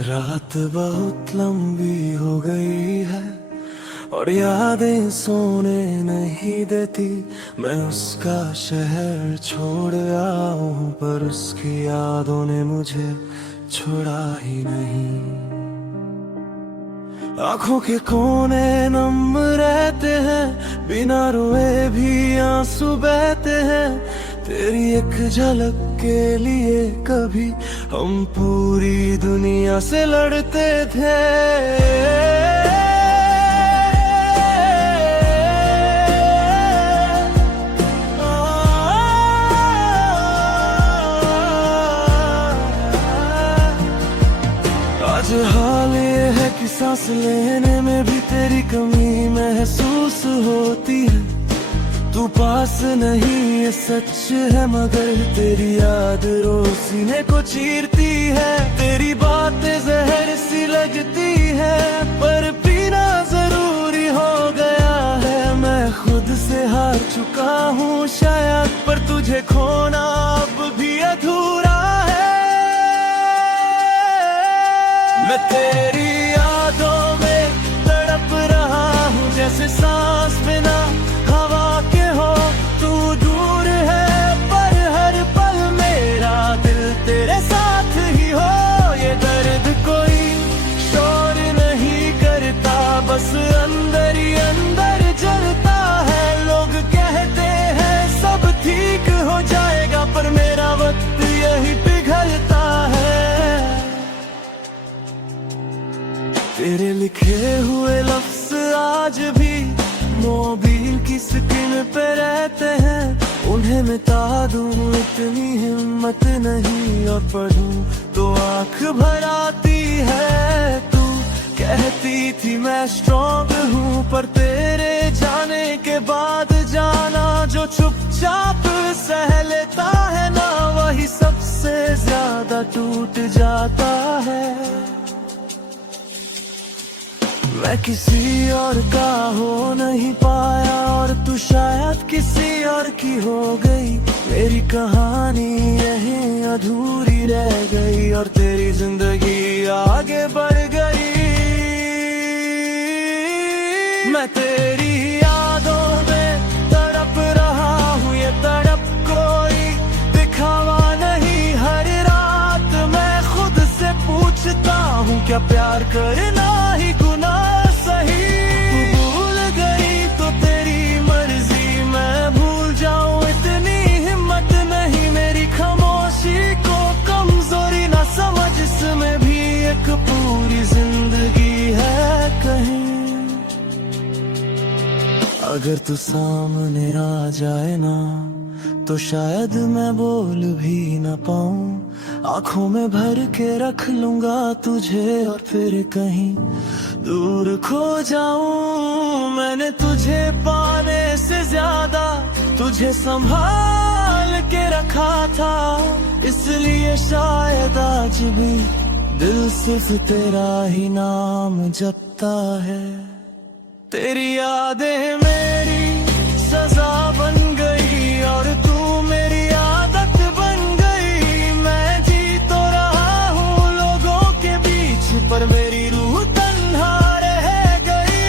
रात बहुत लंबी हो गई है और यादें सोने नहीं देती। मैं उसका शहर छोड़ आऊं पर उसकी यादों ने मुझे छोड़ा ही नहीं। आंखों के कोने नम रहते हैं, बिना रोए भी आंसू बहते हैं। तेरी एक झलक के लिए कभी हम पूरी दुनिया से लड़ते थे। आज हाल ये है कि सांस लेने में भी तेरी कमी महसूस होती है। तू पास नहीं ये सच है, मगर तेरी याद रोज सीने को चीरती है। तेरी बातें जहर सी लगती है पर पीना जरूरी हो गया है। मैं खुद से हार चुका हूँ शायद, पर तुझे खोना अब भी अधूरा है। मैं तेरी यादों में तड़प रहा हूँ, जैसे सांस बिना हवा के हो। तू दूर है पर हर पल मेरा दिल तेरे साथ ही हो। ये दर्द कोई शोर नहीं करता, बस अंदर ही अंदर जलता है। लोग कहते हैं सब ठीक हो जाएगा, पर मेरा वक्त यही पिघलता है। तेरे लिखे हुए लफ्ज आज भी मोबाइल की स्क्रीन पे रहते हैं। उन्हें मिटा दूं इतनी हिम्मत नहीं, और पढ़ूं तो आंख भर आती है। तू कहती थी मैं स्ट्रॉन्ग हूँ, पर तेरे जाने के बाद जाना जो चुपचाप सह लेता है ना, वही सबसे ज्यादा टूट जाता है। मैं किसी और का हो नहीं पाया और तू शायद किसी और की हो गई। मेरी कहानी यहीं अधूरी रह गई और तेरी जिंदगी आगे बढ़ गई। मैं तेरी यादों में तड़प रहा हूँ, ये तड़प कोई दिखावा नहीं। हर रात मैं खुद से पूछता हूँ, क्या प्यार करना ही गुनाह सही? तू भूल गई तो तेरी मर्जी, मैं भूल जाऊं इतनी हिम्मत नहीं। मेरी खामोशी को कमजोरी ना समझ, इसमें भी एक पूरी जिंदगी है कहीं। अगर तू सामने आ जाए ना, तो शायद मैं बोल भी ना पाऊं। आंखों में भर के रख लूंगा तुझे और फिर कहीं दूर खो जाऊं। मैंने तुझे पाने से ज्यादा तुझे संभाल के रखा था, इसलिए शायद आज भी दिल सिर्फ तेरा ही नाम जपता है। तेरी यादें मेरी सजा बन गई और तू मेरी आदत बन गई। मैं जी तो रहा हूँ लोगों के बीच, पर मेरी रूह तन्हा रह गई।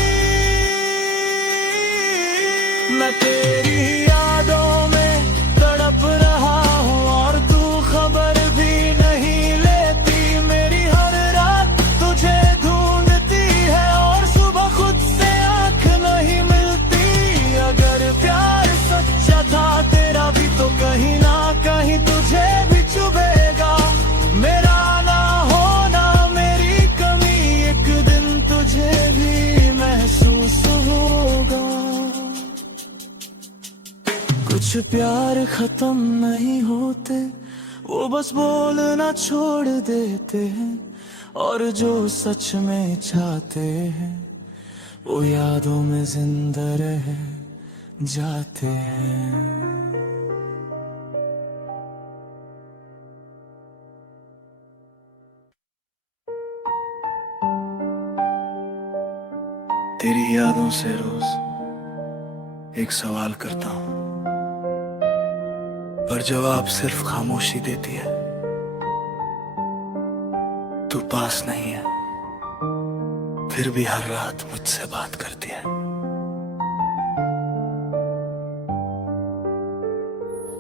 मैं तेरी यादों में तड़प रहा हूँ और तू खबर भी नहीं लेती। मेरी हर रात तुझे ढूंढती है और सुबह खुद से आंख नहीं मिलती। अगर प्यार सच्चा था तेरा भी, तो कहीं ना कहीं तुझे भी चुभेगा। मेरा ना होना मेरी कमी, एक दिन तुझे भी महसूस होगा। कुछ प्यार खत्म नहीं होते, वो बस बोलना छोड़ देते हैं। और जो सच में चाहते हैं वो यादों में जिंदा रह जाते हैं। तेरी यादों से रोज एक सवाल करता हूँ, पर जवाब सिर्फ खामोशी देती है। तू पास नहीं है, फिर भी हर रात मुझसे बात करती है।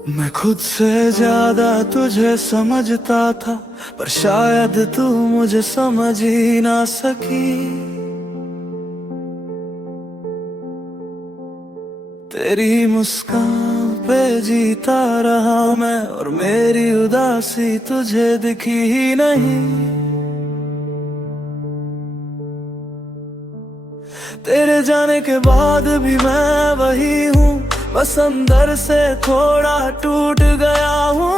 मैं खुद से ज्यादा तुझे समझता था, पर शायद तू मुझे समझ ही ना सकी। तेरी मुस्कान पे जीता रहा मैं, और मेरी उदासी तुझे दिखी ही नहीं। तेरे जाने के बाद भी मैं वही हूँ, बस अंदर से थोड़ा टूट गया हूँ।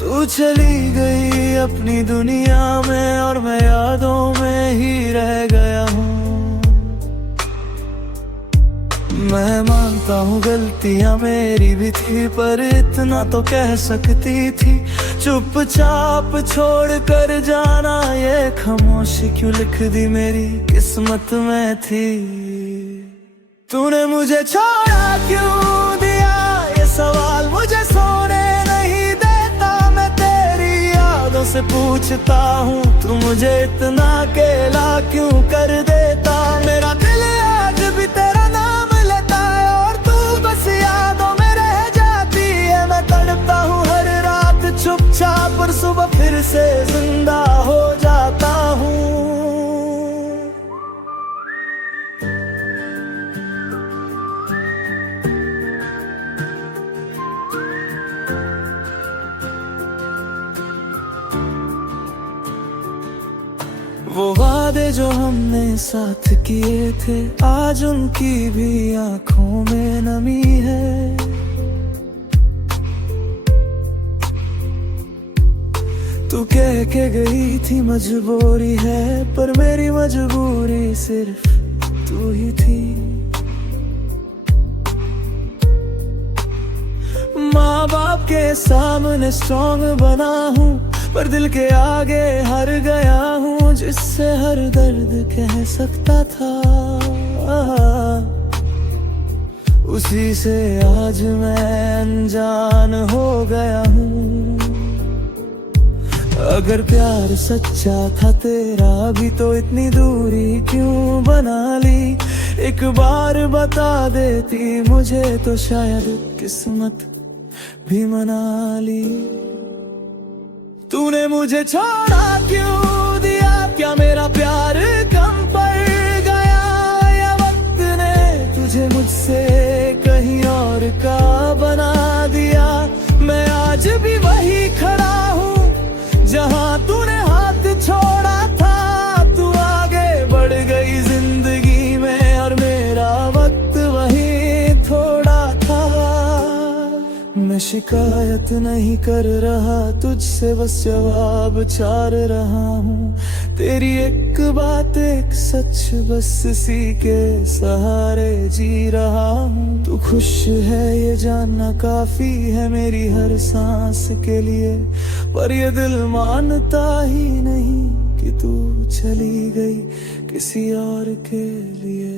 तू चली गई अपनी दुनिया में, और मैं यादों में ही रह गया हूँ। मैं मानता हूँ गलतियाँ मेरी भी थी, पर इतना तो कह सकती थी। चुपचाप छोड़ कर जाना, ये खामोशी क्यों लिख दी मेरी किस्मत में थी। तूने मुझे छोड़ा क्यों दिया, ये सवाल मुझे सोने नहीं देता। मैं तेरी यादों से पूछता हूँ, तू मुझे इतना अकेला क्यों कर देता। मेरा दिल आज भी तेरा नाम लेता है, और तू बस यादों में रह जाती है। मैं तड़पता हूँ हर रात चुपचाप, पर सुबह फिर से जिंदा हो जाता हूँ। वो वादे जो हमने साथ किए थे, आज उनकी भी आंखों में नमी है। तू कह के गई थी मजबूरी है, पर मेरी मजबूरी सिर्फ तू ही थी। माँ बाप के सामने स्ट्रॉन्ग बना हूँ, पर दिल के आगे हार गया हूँ। जिससे हर दर्द कह सकता था, उसी से आज मैं अनजान हो गया हूँ। अगर प्यार सच्चा था तेरा भी, तो इतनी दूरी क्यों बना ली। एक बार बता देती मुझे, तो शायद किस्मत भी मना ली। तूने मुझे छोड़ा क्यों दिया, क्या मेरा प्यार कम पड़ गया, या वक्त ने तुझे मुझसे कहीं और का बना दिया। मैं आज भी वही खड़ा हूँ जहाँ तूने हाथ छोड़ा था। तू आगे बढ़ गई जिंदगी में, और मेरा वक्त वही थोड़ा था। मैं शिकायत नहीं कर रहा तुझसे, बस जवाब चार रहा हूँ। तेरी एक बात एक सच, बस इसी के सहारे जी रहा हूँ। तू खुश है ये जानना काफी है मेरी हर सांस के लिए, पर ये दिल मानता ही नहीं कि तू चली गई किसी और के लिए।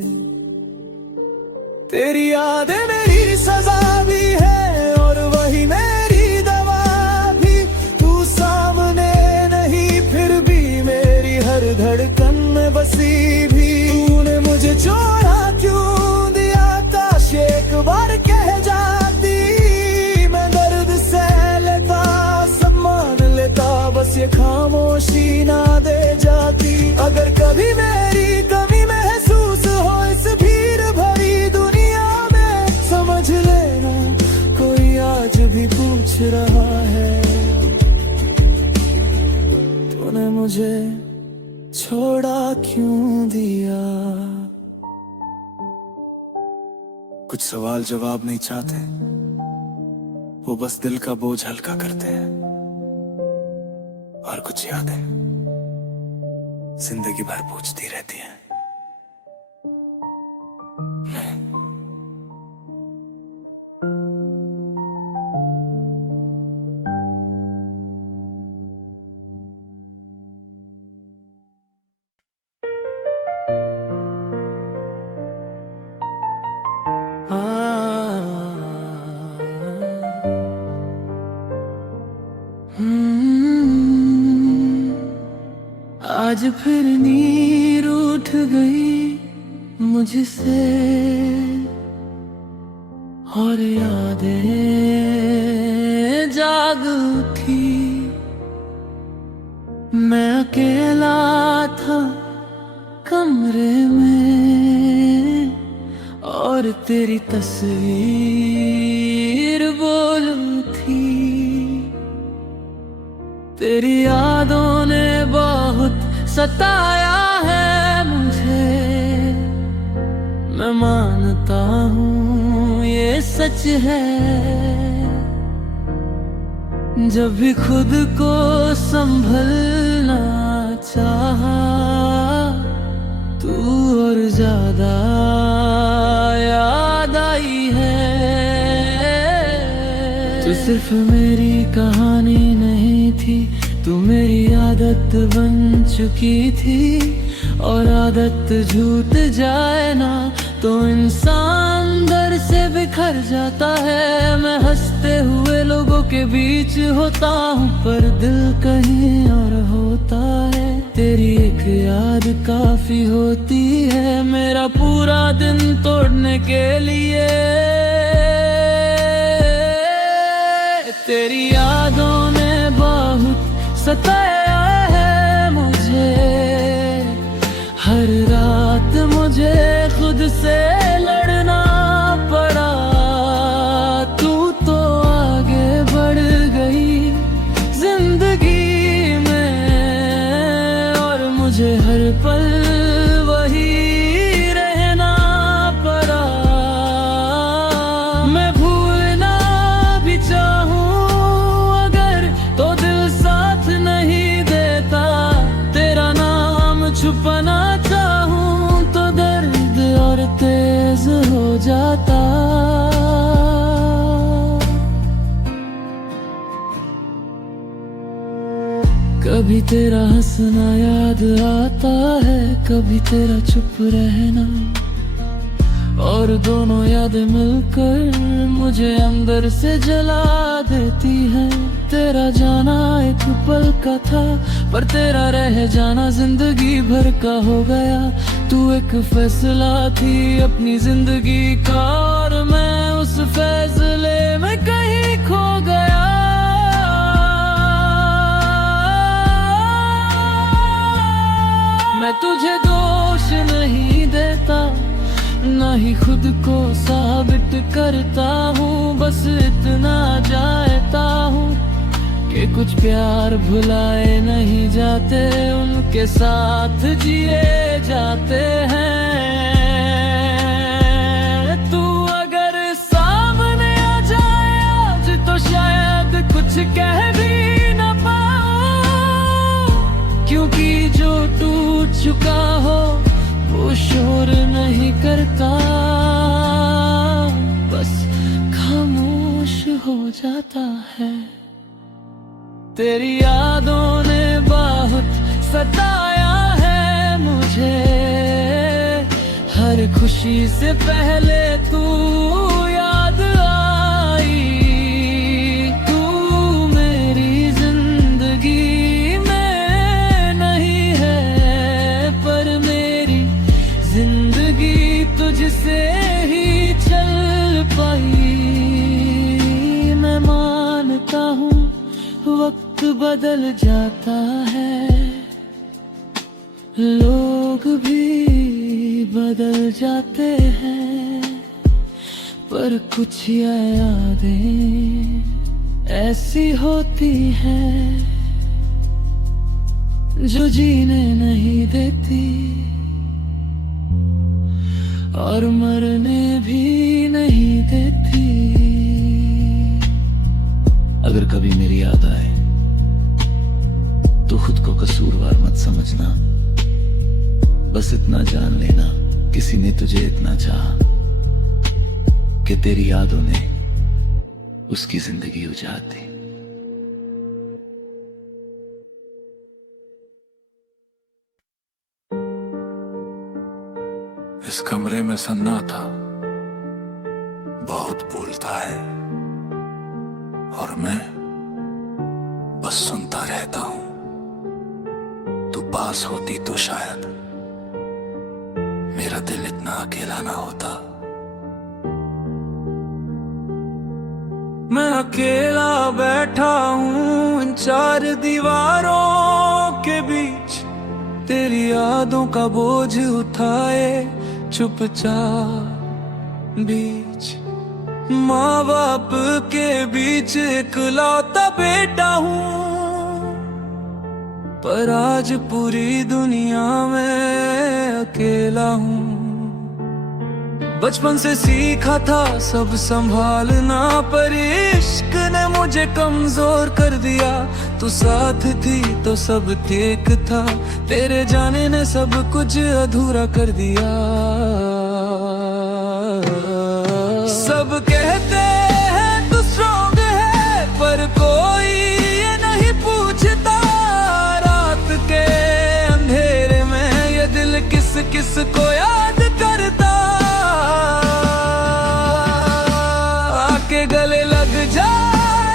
तेरी यादें मेरी सजा भी है, और वही मेरी दवा भी। तू सामने नहीं, फिर भी मेरी हर धड़कन में बसी भी। तूने मुझे छोड़ा क्यों दिया, काश एक बार कह जाती। मैं दर्द सह लेता, सब मान लेता, बस ये खामोशी ना दे जाती। अगर कभी मेरी कमी महसूस हो इस भीड़ भरी दुनिया में, समझ लेना कोई आज भी पूछ रहा है, तूने मुझे छोड़ा क्यों दिया। कुछ सवाल जवाब नहीं चाहते, वो बस दिल का बोझ हल्का करते हैं। और कुछ यादें जिंदगी भर पूछती रहती हैं। आज फिर नींद उठ गई मुझसे और यादें जाग उठी। मैं अकेला था कमरे में और तेरी तस्वीर बोल थी। तेरी यादों ने बहुत सताया है मुझे, मैं मानता हूँ ये सच है। जब भी खुद को संभलना चाहा तू और ज्यादा याद आई है। तू सिर्फ मेरी कहानी नहीं थी, तू मेरी आदत बन चुकी थी। और आदत झूठ जाए ना तो इंसान दर से बिखर जाता है। मैं हंसते हुए लोगों के बीच होता हूँ पर दिल कहीं और होता है। तेरी एक याद काफी होती है मेरा पूरा दिन तोड़ने के लिए। तेरी यादों ने बहुत सताया है मुझे, हर रात मुझे खुद से लड़ना पड़ा। तू तो आगे बढ़ गई जिंदगी में और मुझे हर पल वही रहना पड़ा। मैं भूलना भी चाहूं अगर तो दिल साथ नहीं देता। तेरा नाम छुपाना चाहूं तो दर्द और तेज हो जाता। कभी तेरा हंसना याद आता है, कभी तेरा चुप रहना, और दोनों यादें मिलकर मुझे अंदर से जला देती है। तेरा जाना एक पल का था पर तेरा रह जाना जिंदगी भर का हो गया। तू एक फैसला थी अपनी जिंदगी का और मैं उस फैसले में कहीं खो गया। मैं तुझे दोष नहीं देता ना ही खुद को साबित करता हूँ, बस इतना जानता हूँ कि कुछ प्यार भुलाए नहीं जाते, उनके साथ जिए जाते हैं। तू अगर सामने आ जाए आज तो शायद कुछ कह भी न पाऊं, क्योंकि जो टूट चुका हो वो शोर नहीं करता, बस खामोश हो जाता है। तेरी यादों ने बहुत सताया है मुझे, हर खुशी से पहले तू याद आई। तू मेरी जिंदगी में नहीं है पर मेरी जिंदगी तुझसे ही चल पाई। मैं मानता हूँ वक्त बदल जाता है, लोग भी बदल जाते हैं, पर कुछ यादें ऐसी होती हैं जो जीने नहीं देती और मरने भी नहीं देती। अगर कभी मेरी याद आए तो खुद को कसूरवार मत समझना, बस इतना जान लेना किसी ने तुझे इतना चाहा कि तेरी यादों ने उसकी जिंदगी उजाड़ दी। इस कमरे में सन्नाटा बहुत बोलता है और मैं बस सुनता रहता हूं। तू पास होती तो शायद मेरा दिल इतना अकेला ना होता। मैं अकेला बैठा हूँ इन चार दीवारों के बीच, तेरी यादों का बोझ उठाए चुपचाप बीच। माँ बाप के बीच इकलौता बेटा हूँ, पर आज पूरी दुनिया में अकेला हूँ। बचपन से सीखा था सब संभालना, पर इश्क ने मुझे कमजोर कर दिया। तू साथ थी तो सब ठीक था, तेरे जाने ने सब कुछ अधूरा कर दिया। सब कहते हैं तू स्ट्रॉन्ग है, पर कोई ये नहीं पूछता रात के अंधेरे में ये दिल किस किस को याद करता। आके गले लग जा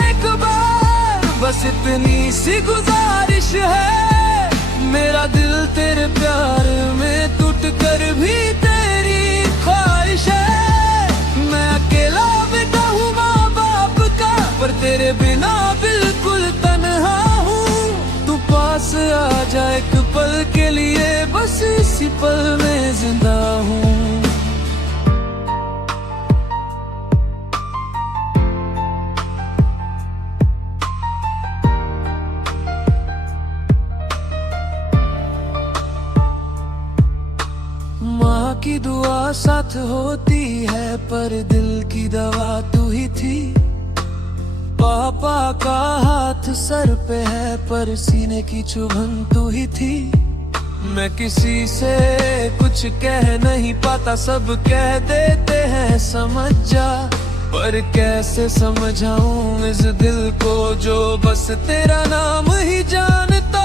एक बार, बस इतनी सी गुजारिश है। मेरा दिल तेरे प्यार में टूट कर भी तेरी ख्वाहिश है। मैं अकेला बेटा हूँ माँ बाप का, पर तेरे बिना बिल्कुल तन्हा हूँ। तू पास आ जा एक पल के लिए, बस इसी पल में जिंदा हूँ। माँ की दुआ साथ होती है, पर दिल की दवा तू ही थी। पापा का हाथ सर पे है, पर सीने की चुभन तू ही थी। मैं किसी से कुछ कह नहीं पाता, सब कह देते हैं समझ जा, पर कैसे समझाऊं इस दिल को जो बस तेरा नाम ही जानता।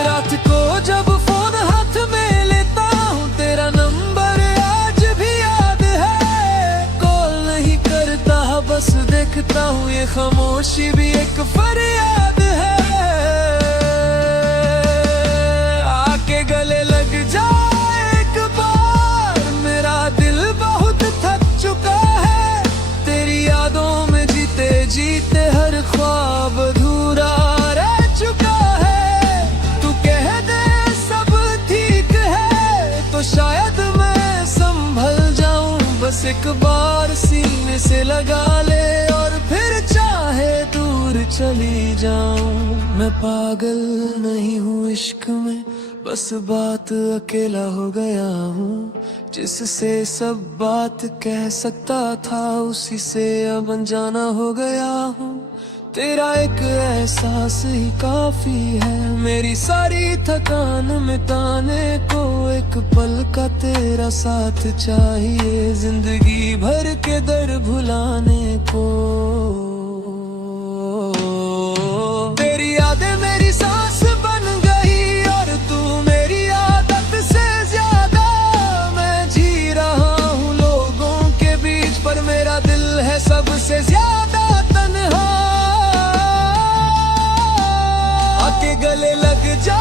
रात को जब फोन हाथ में लेता हूँ, तेरा नंबर आज भी याद है। कॉल नहीं करता बस देखता हूँ, ये खामोशी भी एक फरियाद है। आके गले लग जा एक बार, मेरा दिल बहुत थक चुका है। तेरी यादों में जीते जीते हर ख्वाब अधूरा रह चुका है। तो शायद मैं संभल जाऊं, बस एक बार सीने से लगा ले और फिर चाहे दूर चली जाऊं। मैं पागल नहीं हूँ इश्क में, बस बात अकेला हो गया हूँ। जिससे सब बात कह सकता था, उसी से अब अनजाना हो गया हूँ। तेरा एक एहसास ही काफी है, मेरी सारी थकान मिटाने को। एक पल का तेरा साथ चाहिए, जिंदगी भर के दर्द भुलाने को। तेरी यादें मेरी सांस बन गई, और तू मेरी आदत से ज्यादा। मैं जी रहा हूँ लोगों के बीच, पर मेरा दिल है सबसे ज्यादा तन्हा। आके गले लग जा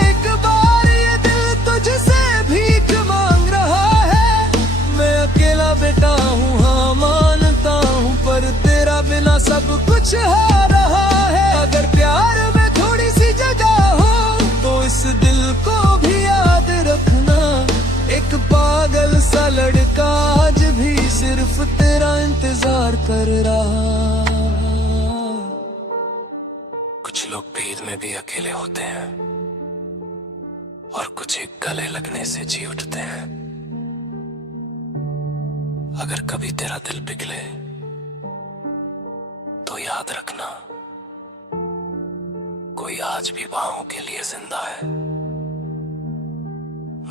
एक बार, ये दिल तुझसे भीख मांग रहा है। मैं अकेला बेटा हूँ हाँ मानता हूँ, पर तेरा बिना सब कुछ है रहा है। अगर प्यार में थोड़ी सी जगह हो, तो इस दिल को भी याद रखना। एक पागल सा लड़का आज भी सिर्फ तेरा इंतजार कर रहा। कुछ लोग भीड़ में भी अकेले होते हैं, और कुछ एक गले लगने से जी उठते हैं। अगर कभी तेरा दिल पिघले तो याद रखना, कोई आज भी बाहों के लिए जिंदा है।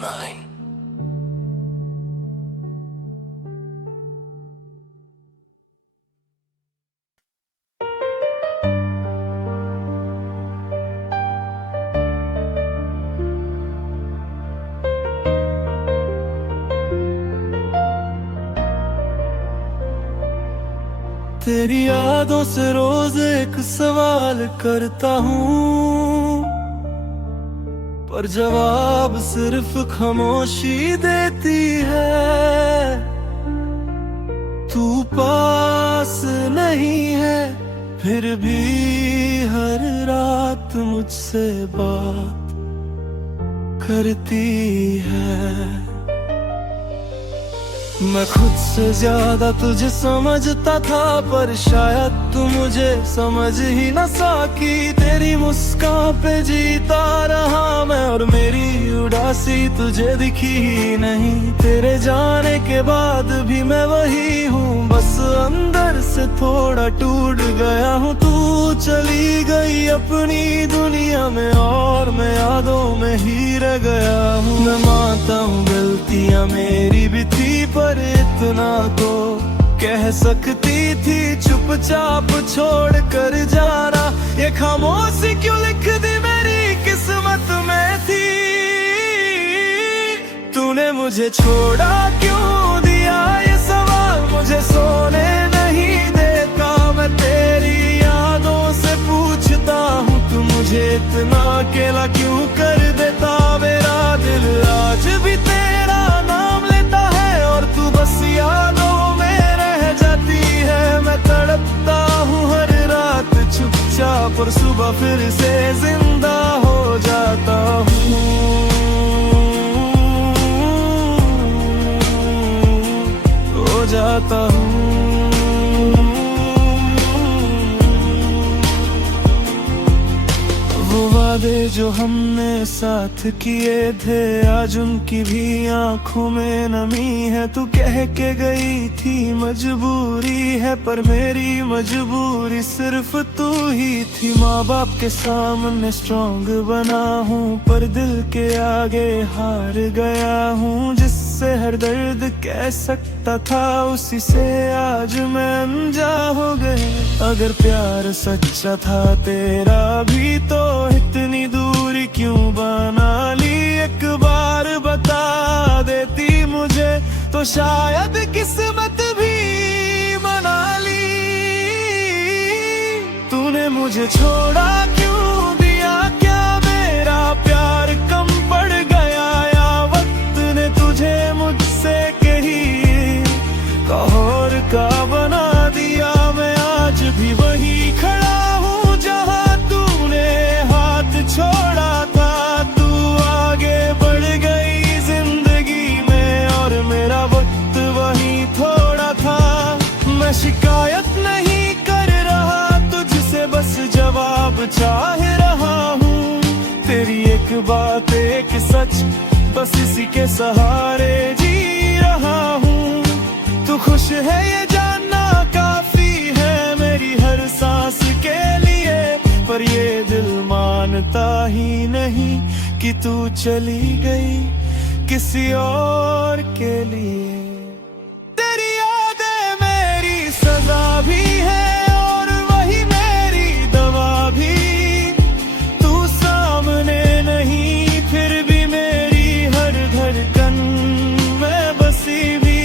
9 तेरी यादों से रोज एक सवाल करता हूँ, पर जवाब सिर्फ खामोशी देती है। तू पास नहीं है फिर भी हर रात मुझसे बात करती है। मैं खुद से ज्यादा तुझे समझता था, पर शायद तू मुझे समझ ही न सकी। तेरी मुस्कान पे जीता रहा मैं, और मेरी उदासी तुझे दिखी ही नहीं। तेरे जाने के बाद भी मैं वही हूँ, बस अंदर से थोड़ा टूट गया हूँ। तू चली गई अपनी दुनिया में, और मैं यादों में ही रह गया हूँ। मैं मानता हूँ गलतियाँ मेरी भी थी, पर इतना तो कह सकती थी चुपचाप छोड़ कर जाना। ये खामोशी क्यों लिख दी मेरी किस्मत में थी। तूने मुझे छोड़ा क्यों दिया ये सवाल मुझे सोने नहीं देता। मैं तेरी यादों से पूछता हूँ, तू मुझे इतना अकेला क्यों कर देता। मेरा दिल आज भी तेरा नाम लेता है, और तू बस यादों में रह जाती है। मैं तड़पता हूँ हर रात चुपचाप, और सुबह फिर से जिंदा हो जाता हूँ। हो जाता हूँ। वो वादे जो हमने साथ किए थे, आज उनकी भी आंखों में नमी है। तू कह के गई थी मजबूरी है, पर मेरी मजबूरी सिर्फ तू ही थी। माँ बाप के सामने स्ट्रॉन्ग बना हूँ, पर दिल के आगे हार गया हूँ। जिससे हर दर्द कह सकता था, उसी से आज मैं अनजा हो गए। अगर प्यार सच्चा था तेरा भी, तो इतनी दूरी क्यों बना ली। एक बार बता देती मुझे, तो शायद किस्मत भी मना ली। तूने मुझे छोड़ा क्यों दिया, क्या मेरा प्यार कम पड़ गया, या वक्त ने तुझे मुझसे कही कहर का बना दिया। मैं आज भी वही खड़ा हूँ जहाँ तूने हाथ छोड़ा था। तू आगे बढ़ गई जिंदगी में, और मेरा वक्त वही थोड़ा था। मैं शिकायत नहीं कर रहा तुझसे, बस जवाब चाह रहा हूँ। तेरी एक बात एक सच, बस इसी के सहारे जी रहा हूँ। तू खुश है ये जानना काफी है मेरी हर सांस के लिए, पर ये दिल मानता ही नहीं कि तू चली गई किसी और के लिए। तेरी यादें मेरी सजा भी है, और वही मेरी दवा भी। तू सामने नहीं फिर भी मेरी हर धड़कन में बसी भी।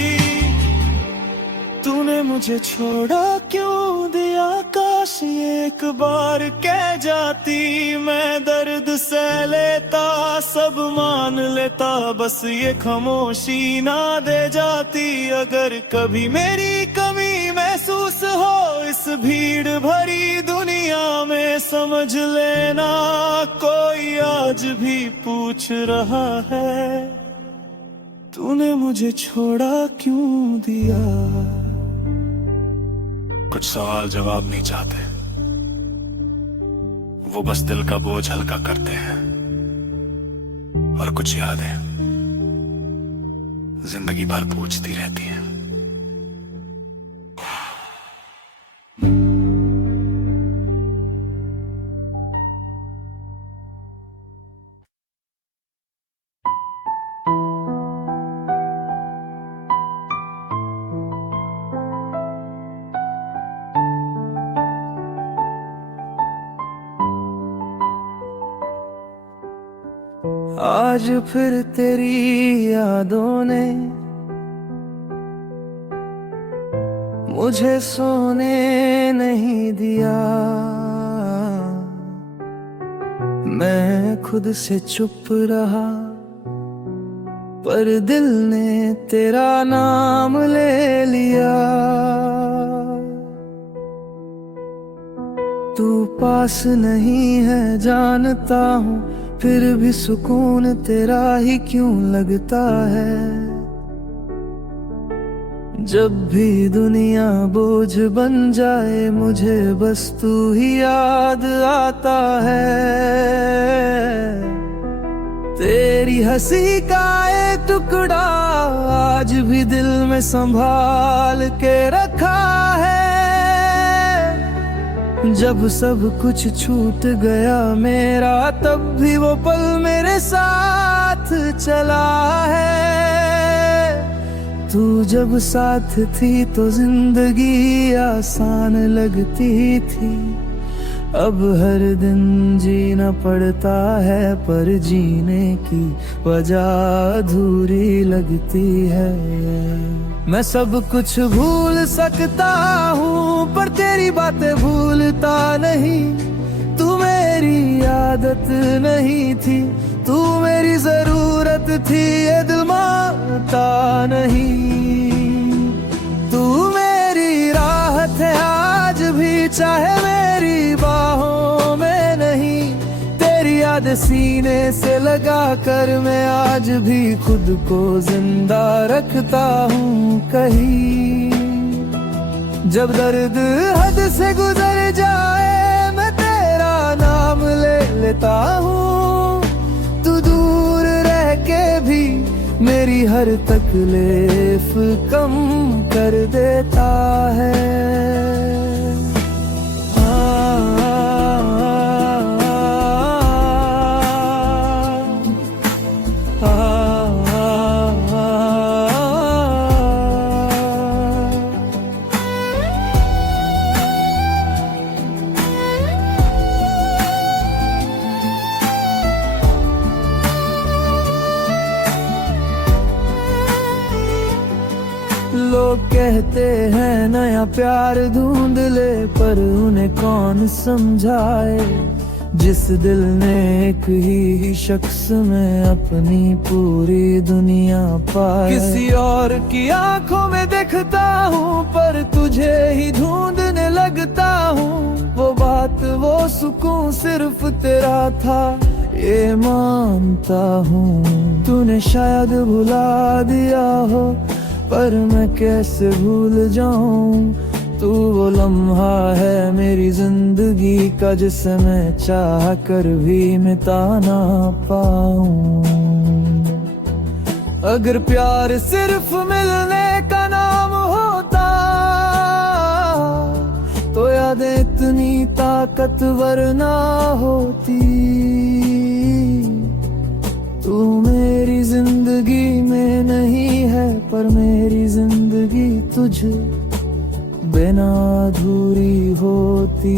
तूने मुझे छोड़ा क्यों दिया, काश ये एक बार कह जाती। मैं दर्द सह लेता, सब मान लेता, बस ये खामोशी ना दे जाती। अगर कभी मेरी कमी महसूस हो इस भीड़ भरी दुनिया में, समझ लेना कोई आज भी पूछ रहा है, तूने मुझे छोड़ा क्यों दिया। कुछ सवाल जवाब नहीं चाहते, वो बस दिल का बोझ हल्का करते हैं। और कुछ यादें जिंदगी भर पूछती रहती हैं। आज फिर तेरी यादों ने मुझे सोने नहीं दिया। मैं खुद से चुप रहा, पर दिल ने तेरा नाम ले लिया। तू पास नहीं है जानता हूँ, फिर भी सुकून तेरा ही क्यों लगता है। जब भी दुनिया बोझ बन जाए, मुझे बस तू ही याद आता है। तेरी हंसी का एक टुकड़ा आज भी दिल में संभाल के रखा है। जब सब कुछ छूट गया मेरा, तब भी वो पल मेरे साथ चला है। तू जब साथ थी तो जिंदगी आसान लगती थी। अब हर दिन जीना पड़ता है, पर जीने की वजह अधूरी लगती है। मैं सब कुछ भूल सकता हूँ, पर तेरी बातें भूलता नहीं। तू मेरी आदत नहीं थी, तू मेरी जरूरत थी, ये दिल मानता नहीं। तू मेरी राहत है आज भी, चाहे मेरी बाहों में नहीं। तेरी याद सीने से लगा कर मैं आज भी खुद को जिंदा रखता हूँ कहीं। जब दर्द हद से गुजर जाए, मैं तेरा नाम ले लेता हूँ। तू दूर रह के भी मेरी हर तकलीफ कम कर देता है। लोग कहते हैं नया प्यार ढूंढ ले, पर उन्हें कौन समझाए। जिस दिल ने एक ही शख्स में अपनी पूरी दुनिया पाए। किसी और की आंखों में देखता हूँ, पर तुझे ही ढूंढने लगता हूँ। वो बात वो सुकून सिर्फ तेरा था, ये मानता हूँ। तूने शायद भुला दिया हो, पर मैं कैसे भूल जाऊं। तू वो लम्हा है मेरी जिंदगी का, जिसे मैं चाह कर भी मिटा ना पाऊं। अगर प्यार सिर्फ मिलने का नाम होता, तो यादें इतनी ताकतवर ना होती। तू मेरी जिंदगी में नहीं है, पर मेरी जिंदगी तुझ बिना अधूरी होती।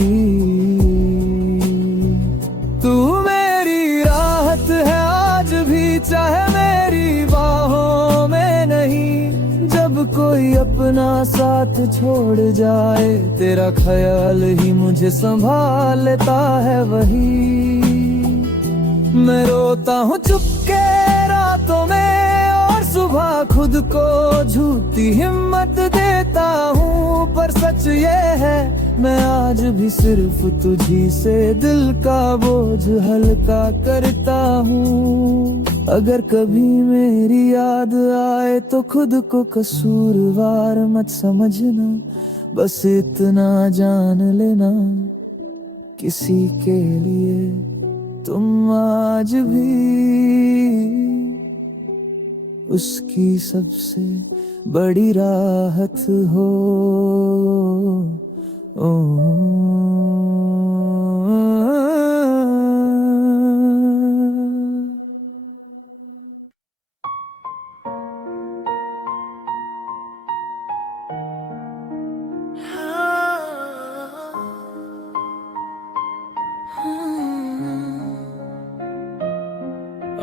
तू मेरी राहत है आज भी, चाहे मेरी बाहों में नहीं। जब कोई अपना साथ छोड़ जाए, तेरा ख्याल ही मुझे संभाल लेता है वही। मैं रोता हूँ चुपके रातों में, और सुबह खुद को झूठी हिम्मत देता हूँ। पर सच ये है, मैं आज भी सिर्फ तुझी से दिल का बोझ हल्का करता हूँ। अगर कभी मेरी याद आए, तो खुद को कसूरवार मत समझना। बस इतना जान लेना, किसी के लिए तुम आज भी उसकी सबसे बड़ी राहत हो।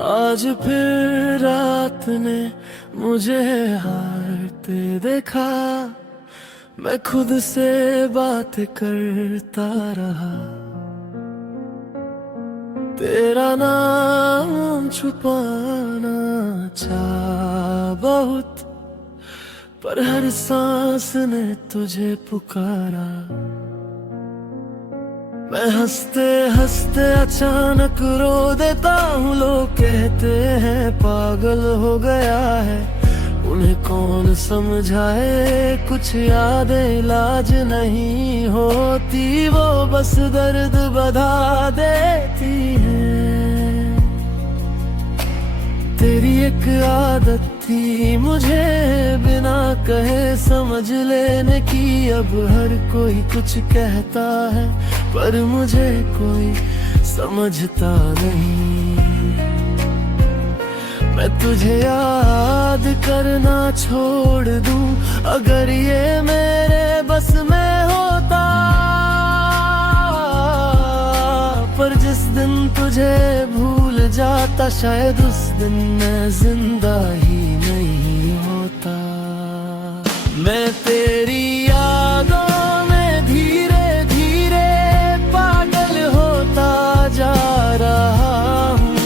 आज फिर रात ने मुझे हारते देखा। मैं खुद से बात करता रहा, तेरा नाम छुपाना चाहा बहुत, पर हर सांस ने तुझे पुकारा। मैं हंसते हंसते अचानक रो देता हूँ, लोग कहते हैं पागल हो गया है। उन्हें कौन समझाए, कुछ यादें इलाज नहीं होती, वो बस दर्द बढ़ा देती है। तेरी एक आदत थी मुझे बिना कहे समझ लेने की, अब हर कोई कुछ कहता है पर मुझे कोई समझता नहीं। मैं तुझे याद करना छोड़ दूं, अगर ये मेरे बस में होता, पर जिस दिन तुझे भूल जाता, शायद उस दिन मैं जिंदा ही नहीं होता। मैं तेरी यादों में धीरे धीरे पागल होता जा रहा हूँ।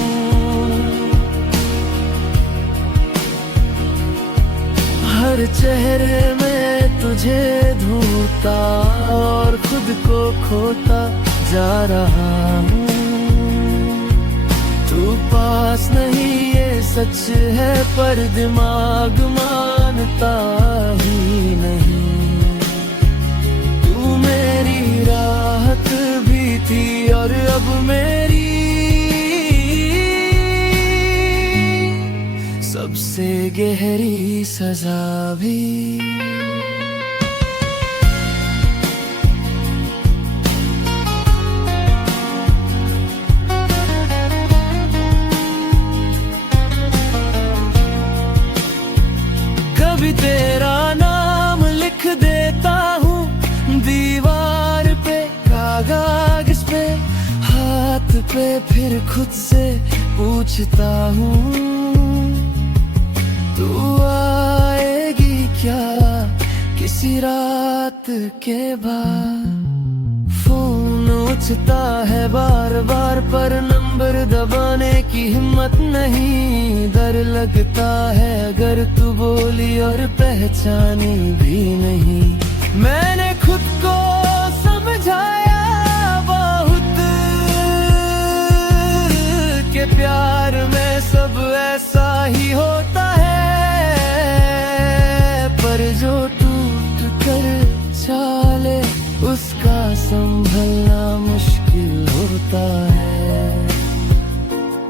हर चेहरे में तुझे ढूंढता और खुद को खोता जा रहा हूँ। तू पास नहीं ये सच है, पर दिमाग मानता ही नहीं। तू मेरी राहत भी थी और अब मेरी सबसे गहरी सजा भी। कभी तेरा नाम लिख देता हूँ दीवार पे, कागज पे, हाथ पे, फिर खुद से पूछता हूँ तू आएगी क्या किसी रात के बाद। फोन उठता है बार बार, पर नंबर दबाने की हिम्मत नहीं। डर लगता है अगर तू बोली और पहचानी भी नहीं। मैंने खुद को समझाया बहुत कि प्यार में सब ऐसा ही होता है, पर जो टूट कर चाले उसका संभलना मुश्किल होता है।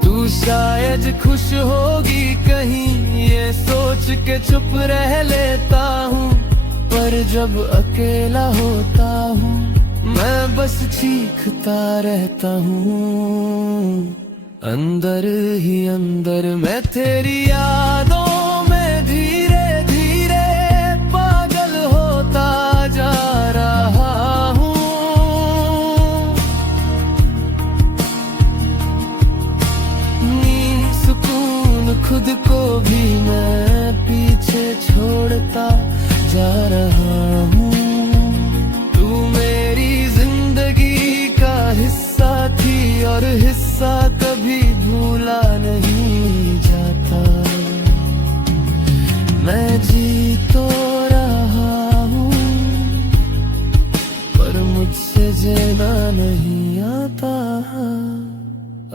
तू शायद खुश होगी कहीं ये सोच के चुप रह लेता हूँ, पर जब अकेला होता हूँ मैं बस चीखता रहता हूँ। अंदर ही अंदर मैं तेरी यादों में धीरे धीरे पागल होता जा रहा हूँ। नींद सुकून खुद को भी मैं पीछे छोड़ता जा रहा हूँ। तू मेरी जिंदगी का हिस्सा थी और हिस्सा कभी भूला नहीं जाता। मैं जी तो रहा हूँ पर मुझसे जीना नहीं आता।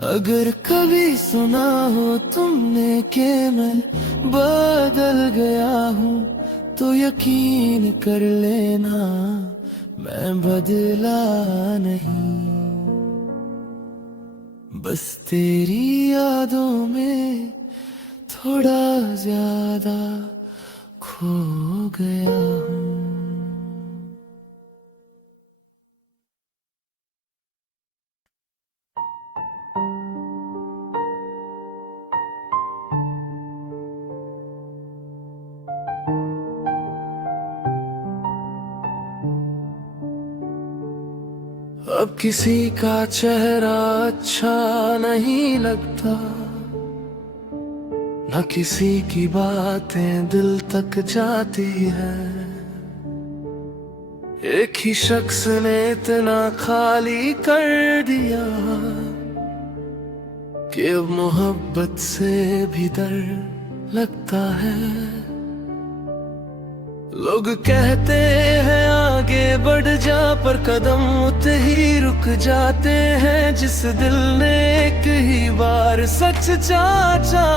अगर कभी सुना हो तुमने कि मैं बदल गया हूँ, तो यकीन कर लेना मैं बदला नहीं। बस तेरी यादों में थोड़ा ज्यादा खो गया हूँ। अब किसी का चेहरा अच्छा नहीं लगता, न किसी की बातें दिल तक जाती है। एक ही शख्स ने इतना खाली कर दिया कि अब मोहब्बत से भी डर लगता है। लोग कहते हैं आगे बढ़ जा, पर कदम उतने ही रुक जाते हैं। जिस दिल ने एक ही बार सच चाहा,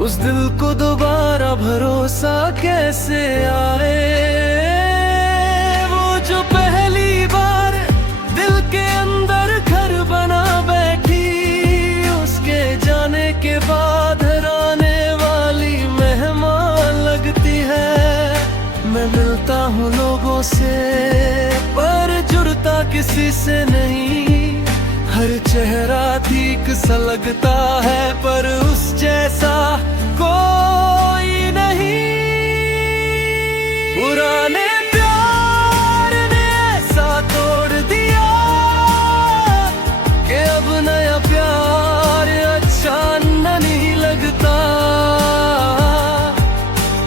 उस दिल को दोबारा भरोसा कैसे आए। वो जो पहली बार दिल के अंदर घर बना बैठी, उसके जाने के बाद हराने वाली मेहमान लगती है। मैं मिलता हूँ लोगों से पर जुड़ता किसी से नहीं। हर चेहरा ठीक सा लगता है पर उस जैसा कोई नहीं। पुराने प्यार ने ऐसा तोड़ दिया कि अब नया प्यार अच्छा नहीं लगता।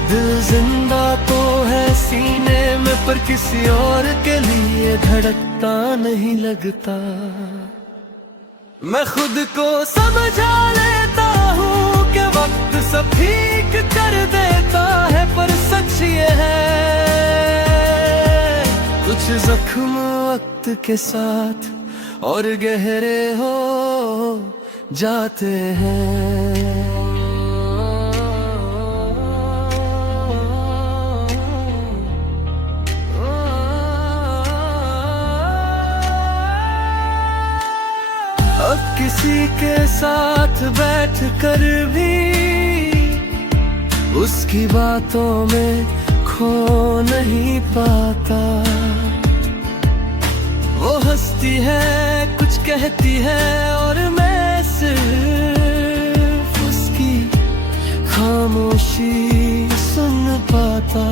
दिल जिंदा तो है सीने में, पर किसी और के लिए धड़कता नहीं लगता। मैं खुद को समझा लेता हूँ कि वक्त सब ठीक कर देता है, पर सच ये है कुछ जख्म वक्त के साथ और गहरे हो जाते हैं। अब किसी के साथ बैठ कर भी उसकी बातों में खो नहीं पाता। वो हंसती है, कुछ कहती है और मैं सिर्फ उसकी खामोशी सुन पाता।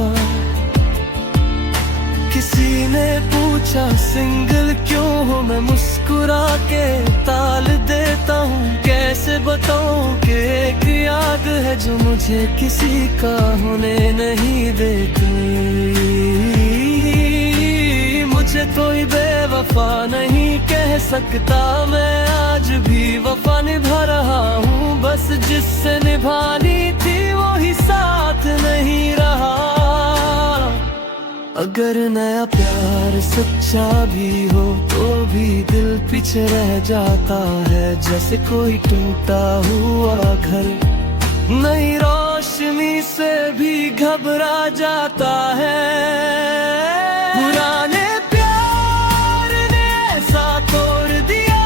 किसी ने पूछा सिंगल क्यों हो, मैं मुस्कुरा के ताल देता हूँ। कैसे बताऊँ कि एक याद है जो मुझे किसी का होने नहीं देती। मुझे कोई बेवफा नहीं कह सकता, मैं आज भी वफा निभा रहा हूँ। बस जिससे निभानी थी वो ही साथ नहीं रहा। अगर नया प्यार सच्चा भी हो तो भी दिल पीछे रह जाता है। जैसे कोई टूटा हुआ घर नई रोशनी से भी घबरा जाता है। पुराने प्यार ने ऐसा तोड़ दिया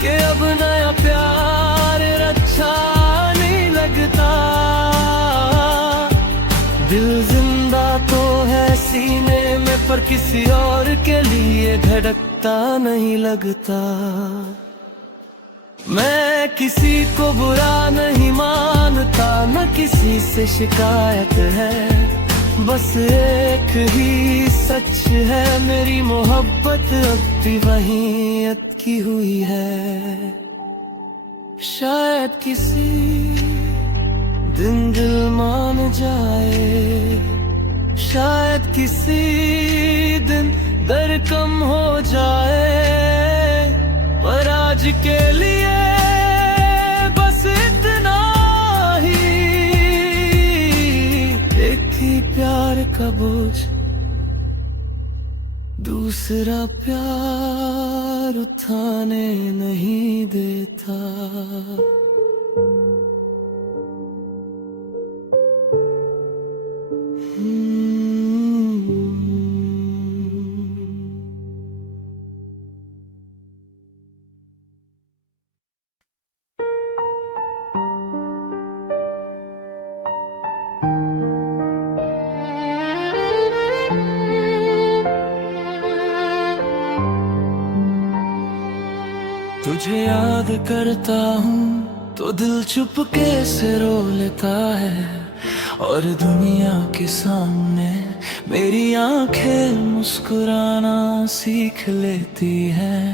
कि अब नया प्यार अच्छा नहीं लगता। दिल जिंदा तो है सीने में, पर किसी और के लिए धड़कता नहीं लगता। मैं किसी को बुरा नहीं मानता, न किसी से शिकायत है। बस एक ही सच है, मेरी मोहब्बत अब भी वहीं अटकी हुई है। शायद किसी दिन दिल मान जाए, शायद किसी दिन दर्द कम हो जाए। पर आज के लिए बस इतना ही, एक ही प्यार का बोझ दूसरा प्यार उठाने नहीं देता। तुझे याद करता हूँ तो दिल चुपके से रो लेता है, और दुनिया के सामने मेरी आंखें मुस्कुराना सीख लेती हैं।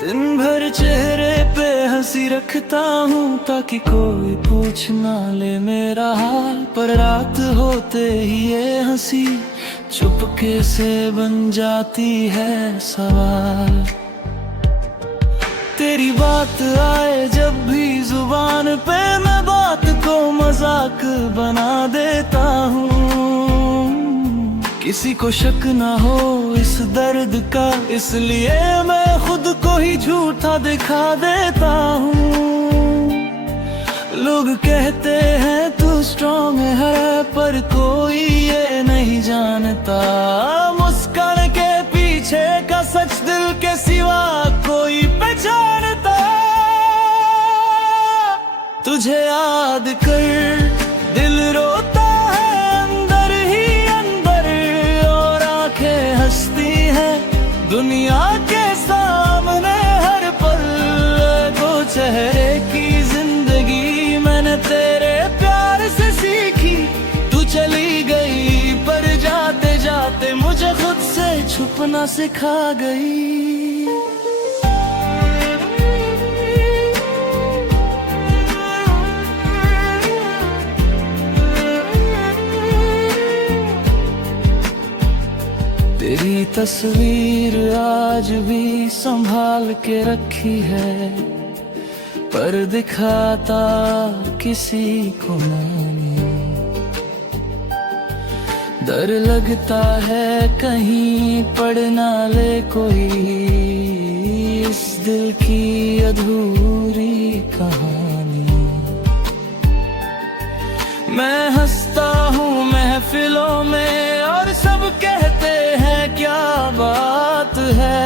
दिन भर चेहरे पे हंसी रखता हूँ ताकि कोई पूछ ना ले मेरा हाल, पर रात होते ही ये हंसी चुपके से बन जाती है सवाल। तेरी बात आए जब भी जुबान पे, मैं बात को मजाक बना देता हूँ। किसी को शक ना हो इस दर्द का, इसलिए मैं खुद को ही झूठा दिखा देता हूँ। लोग कहते हैं तू स्ट्रॉन्ग है, पर कोई ये नहीं जानता मुस्कान के पीछे का सच दिल के सिवा कोई पहचानता। तुझे याद कर दिल रोता है अंदर ही अंदर, और आंखें हंसती हैं दुनिया के सामने हर पल। दो चेहरे की जिंदगी मैंने तेरे प्यार से सीखी, तू चली गई पर जाते जाते मुझे खुद से छुपना सिखा गई। तेरी तस्वीर आज भी संभाल के रखी है, पर दिखाता किसी को नहीं। डर लगता है कहीं पढ़ ना ले कोई इस दिल की अधूरी कहानी। मैं हंसता हूँ महफिलों में और सब कहते हैं क्या बात है,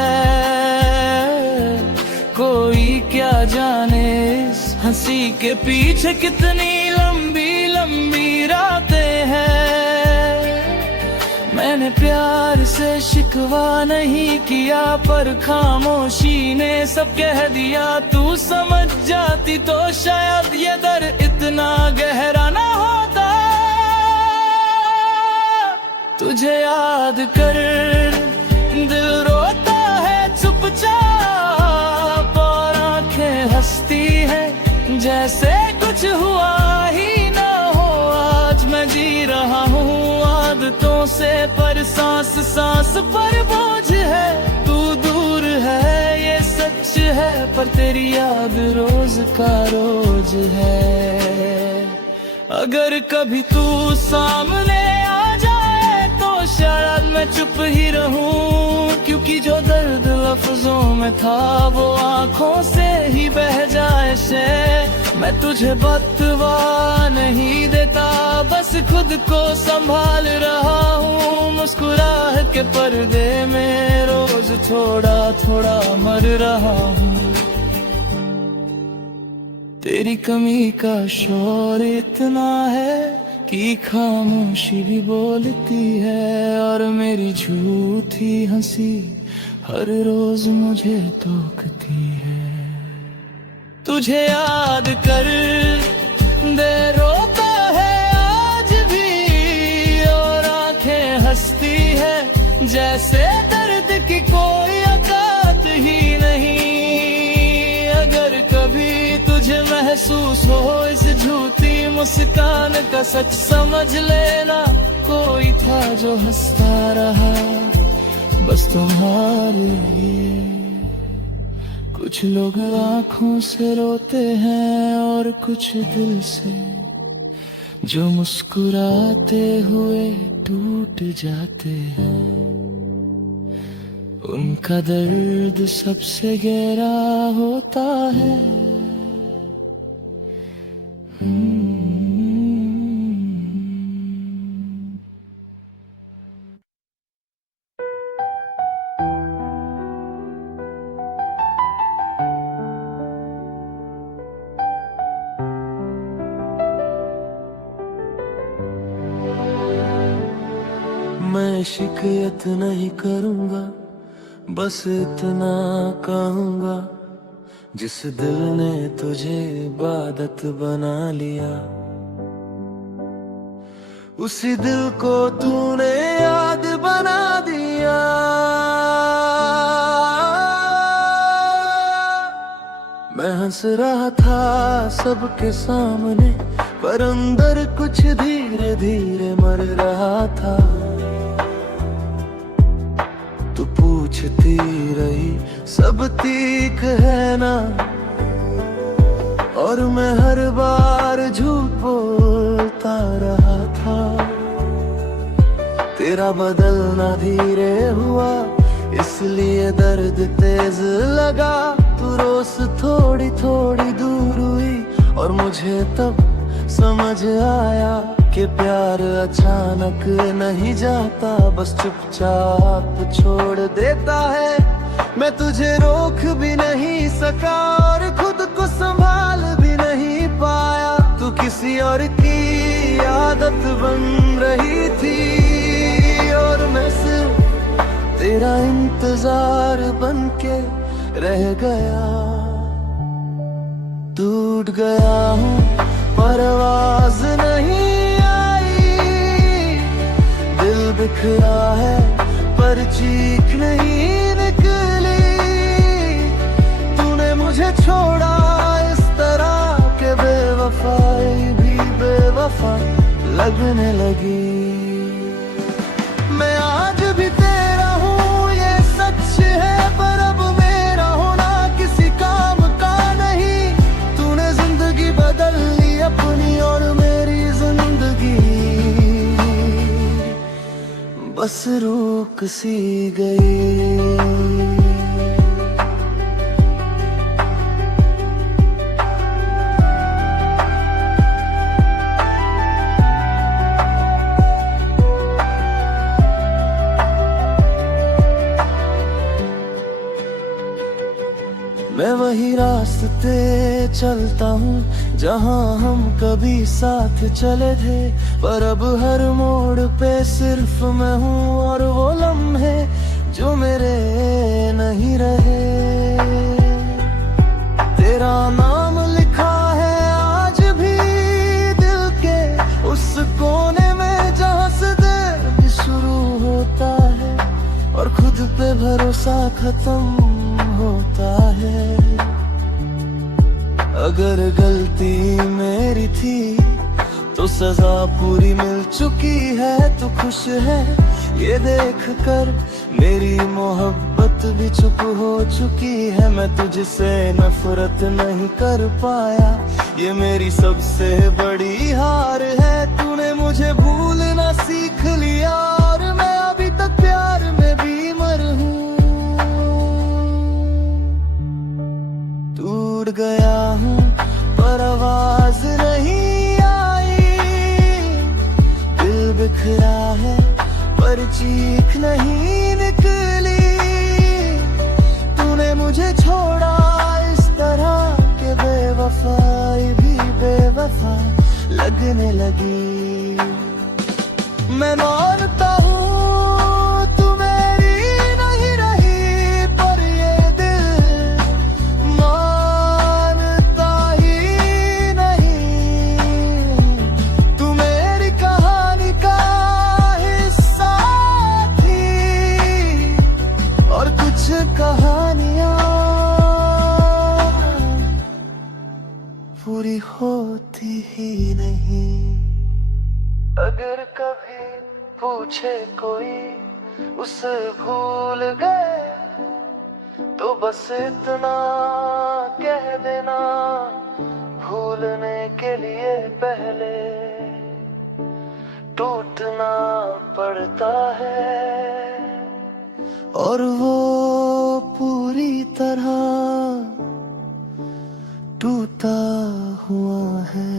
कोई क्या जाने इस हंसी के पीछे कितनी लंबी लंबी रातें हैं। मैंने प्यार से शिकवा नहीं किया, पर खामोशी ने सब कह दिया। तू समझ जाती तो शायद ये दर्द इतना गहरा ना होता। तुझे याद कर दिल रोता है चुपचाप, और आंखें हंसती हैं जैसे कुछ हुआ ही ना हो। आज मैं जी रहा हूँ आदतों से, पर सांस सांस पर बोझ है। तू दूर है ये सच है, पर तेरी याद रोज का रोज है। अगर कभी तू सामने आ जाए तो शायद मैं चुप ही रहूं, क्योंकि जो दर्द लफ्जों में था वो आंखों से ही बह जाए से। मैं तुझे बतवा नहीं देता, बस खुद को संभाल रहा हूँ। मुस्कुराहट के पर्दे में रोज थोड़ा थोड़ा मर रहा हूँ। तेरी कमी का शोर इतना है कि खामोशी भी बोलती है, और मेरी झूठी हंसी हर रोज मुझे टोकती है। तुझे याद कर दे रोता है आज भी, और आंखें हंसती है जैसे दर्द की कोई औकात ही नहीं। अगर कभी तुझे महसूस हो इस झूठी मुस्कान का सच, समझ लेना कोई था जो हंसता रहा बस तुम्हारे लिए। कुछ लोग आंखों से रोते हैं और कुछ दिल से, जो मुस्कुराते हुए टूट जाते हैं। उनका दर्द सबसे गहरा होता है। मैं शिकायत नहीं करूंगा, बस इतना कहूंगा, जिस दिल ने तुझे इबादत बना लिया, उसी दिल को तूने याद बना दिया। हंस रहा था सबके सामने, पर अंदर कुछ धीरे धीरे मर रहा था। तू पूछती रही सब ठीक है ना, और मैं हर बार झूठ बोलता रहा था। तेरा बदलना धीरे हुआ, इसलिए दर्द तेज लगा। तू रोज थोड़ी थोड़ी दूर हुई, और मुझे तब समझ आया कि प्यार अचानक नहीं जाता, बस चुपचाप छोड़ देता है। मैं तुझे रोक भी नहीं सका और खुद को संभाल भी नहीं पाया। तू किसी और की आदत बन रही थी, और मैं सिर्फ तेरा इंतजार बनके रह गया। टूट गया हूँ पर आवाज नहीं आई, दिल बिखरा है पर चीख नहीं निकली। तूने मुझे छोड़ा इस तरह के बेवफाई भी बेवफा लगने लगी। मैं आज भी तेरा हूँ ये सच है, पर अब मेरा होना किसी काम का नहीं। तूने जिंदगी बदल ली अपनी, और मेरी जिंदगी बस रुक सी गई। मैं वही रास्ते चलता हूँ जहाँ हम कभी साथ चले थे, पर अब हर मोड़ पे सिर्फ मैं हूँ, और वो लम्हे जो मेरे नहीं रहे। तेरा नाम लिखा है आज भी दिल के उस कोने में, जहाँ से दर्द शुरू होता है और खुद पे भरोसा खत्म होता है। अगर गलती मेरी थी तो सजा पूरी मिल चुकी है। तू खुश है ये देख कर, मेरी मोहब्बत भी चुप हो चुकी है। मैं तुझसे नफरत नहीं कर पाया, ये मेरी सबसे बड़ी हार है। तूने मुझे भूलना सीख लिया, और मैं अभी तक प्यार में बीमार हूँ। टूट गया हूँ पर आवाज नहीं आई, दिल बिखरा है पर चीख नहीं निकली। तूने मुझे छोड़ा इस तरह के बेवफाई भी बेवफा लगने लगी। मैं मानता हूँ तू मेरी नहीं रही, पर ये दिल मानता ही नहीं। तू मेरी कहानी का हिस्सा थी, और कुछ कहानियां पूरी होती ही नहीं। अगर कभी पूछे कोई उसे भूल गए, तो बस इतना कह देना, भूलने के लिए पहले टूटना पड़ता है, और वो पूरी तरह टूटा हुआ है।